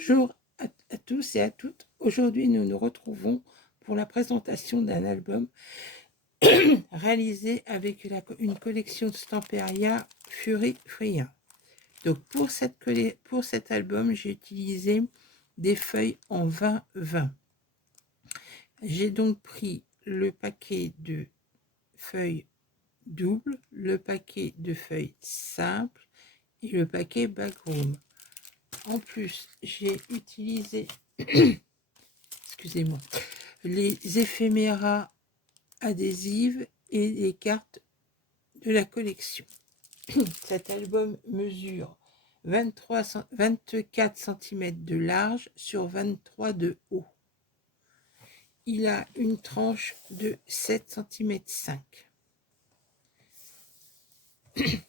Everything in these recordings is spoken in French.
Bonjour à tous et à toutes. Aujourd'hui, nous nous retrouvons pour la présentation d'un album réalisé avec une collection de Stamperia Fury Freya. Donc pour cet album, j'ai utilisé des feuilles en 20-20. J'ai donc pris le paquet de feuilles doubles, le paquet de feuilles simples et le paquet backroom. En plus, j'ai utilisé, excusez-moi, les éphéméras adhésives et les cartes de la collection. Cet album mesure 24 cm de large sur 23 de haut. Il a une tranche de 7,5 cm.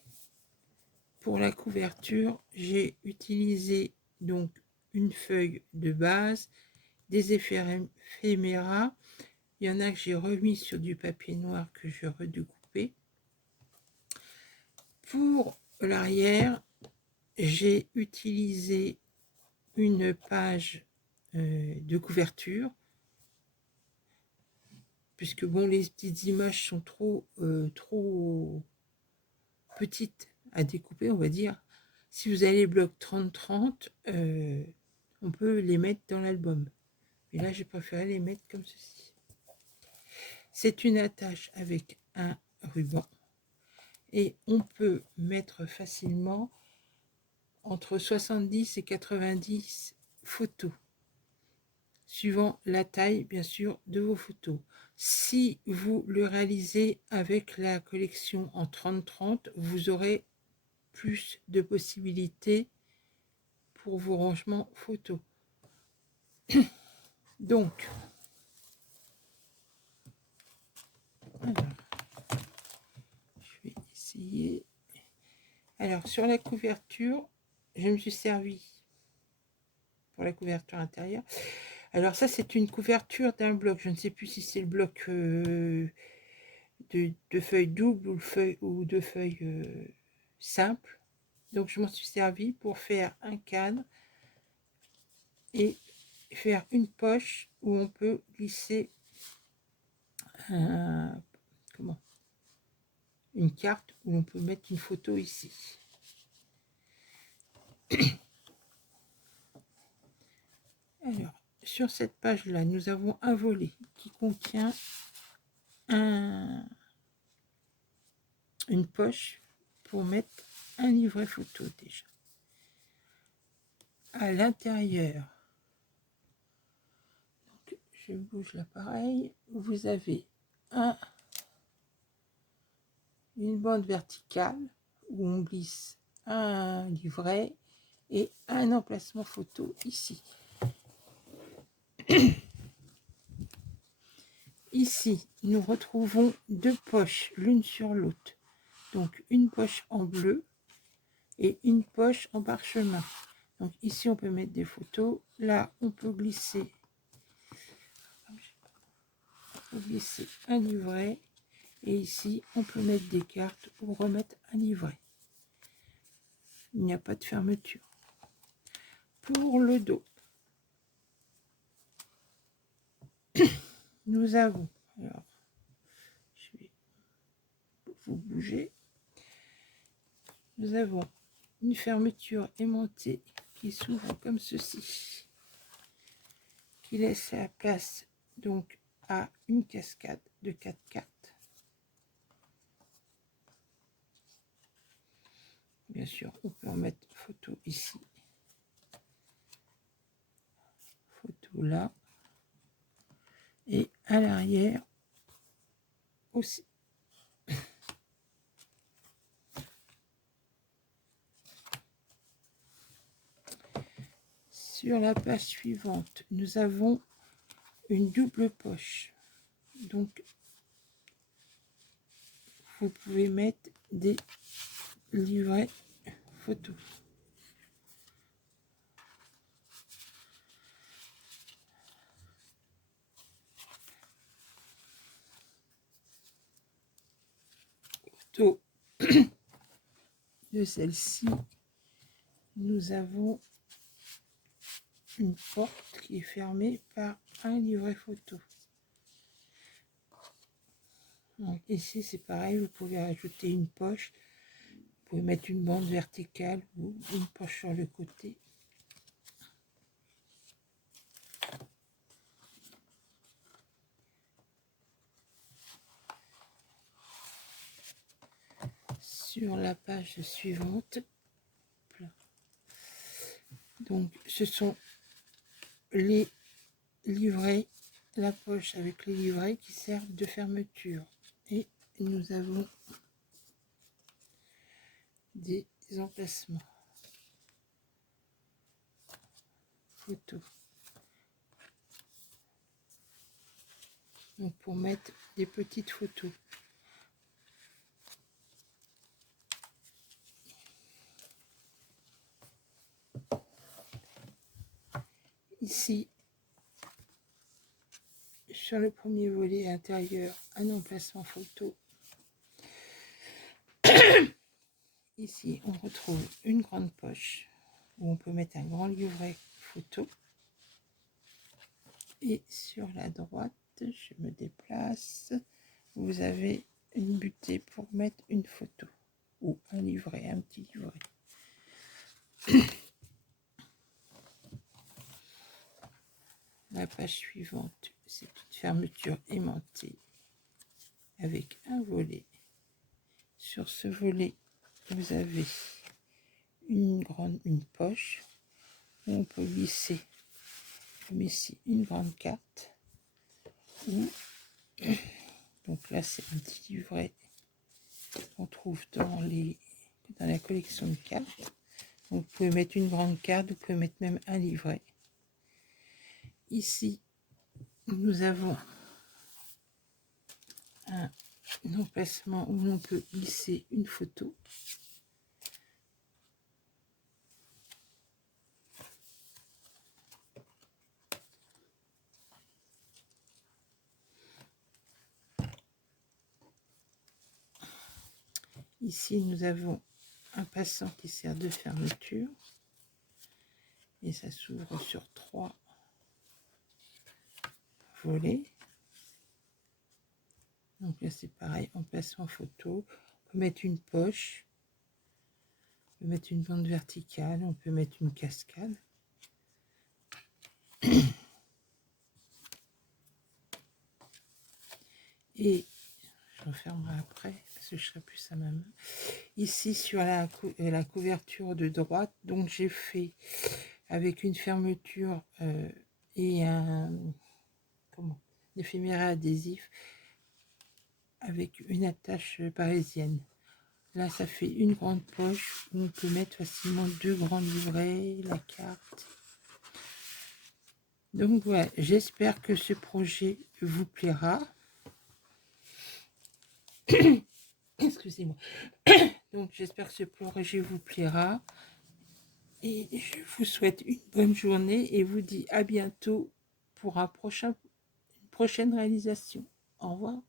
Pour la couverture, j'ai utilisé donc une feuille de base, des éphéméras. Il y en a que j'ai remis sur du papier noir que je redécoupé. Pour l'arrière, j'ai utilisé une page de couverture, puisque bon, les petites images sont trop petites à découper, on va dire. Si vous avez les blocs 30-30, on peut les mettre dans l'album. Mais là, j'ai préféré les mettre comme ceci. C'est une attache avec un ruban. Et on peut mettre facilement entre 70 et 90 photos, suivant la taille, bien sûr, de vos photos. Si vous le réalisez avec la collection en 30-30, vous aurez plus de possibilités pour vos rangements photos. Donc, alors, je vais essayer. Alors, sur la couverture, je me suis servi pour la couverture intérieure. Alors ça, c'est une couverture d'un bloc. Je ne sais plus si c'est le bloc de feuilles doubles ou de feuilles simples. Donc je m'en suis servi pour faire un cadre et faire une poche où on peut glisser une carte où on peut mettre une photo ici. Alors, sur cette page-là, nous avons un volet qui contient une poche pour mettre un livret photo déjà. À l'intérieur, je bouge l'appareil, vous avez une bande verticale où on glisse un livret et un emplacement photo ici. Ici, nous retrouvons deux poches l'une sur l'autre. Donc une poche en bleu et une poche en parchemin. Donc ici, on peut mettre des photos. Là, on peut glisser un livret. Et ici, on peut mettre des cartes ou remettre un livret. Il n'y a pas de fermeture. Pour le dos, nous avons, alors, je vais vous bouger, nous avons une fermeture aimantée qui s'ouvre comme ceci, qui laisse la place donc à une cascade de 4 cartes. Bien sûr, on peut en mettre photo ici, photo là, et à l'arrière aussi. Sur la page suivante, nous avons une double poche. Donc, vous pouvez mettre des livrets photos. De celle-ci, nous avons une porte qui est fermée par un livret photo. Donc ici c'est pareil, vous pouvez ajouter une poche, vous pouvez mettre une bande verticale ou une poche sur le côté. Sur la page suivante, donc ce sont les livrets, la poche avec les livrets qui servent de fermeture. Et nous avons des emplacements photos. Donc pour mettre des petites photos. Ici, sur le premier volet intérieur, un emplacement photo. Ici, on retrouve une grande poche où on peut mettre un grand livret photo. Et sur la droite, je me déplace, vous avez une butée pour mettre une photo ou un livret, un petit livret. La page suivante, c'est une fermeture aimantée avec un volet. Sur ce volet, vous avez une poche où on peut glisser, comme ici, une grande carte. Donc là, c'est un petit livret qu'on trouve dans la collection de cartes. Donc, vous pouvez mettre une grande carte, vous pouvez mettre même un livret. Ici, nous avons un emplacement où on peut glisser une photo. Ici, nous avons un passant qui sert de fermeture. Et ça s'ouvre sur 3 volets. Donc là, c'est pareil, emplacement photo. On peut mettre une poche. On peut mettre une bande verticale. On peut mettre une cascade. Et je refermerai après parce que je serai plus à ma main. Ici sur la couverture de droite, donc j'ai fait avec une fermeture et un éphéméral adhésif avec une attache parisienne. Là ça fait une grande poche où on peut mettre facilement 2 grands livrets, la carte. Donc voilà, j'espère que ce projet vous plaira. Excusez-moi. Donc j'espère que ce projet vous plaira. Et je vous souhaite une bonne journée et vous dis à bientôt pour une prochaine réalisation. Au revoir.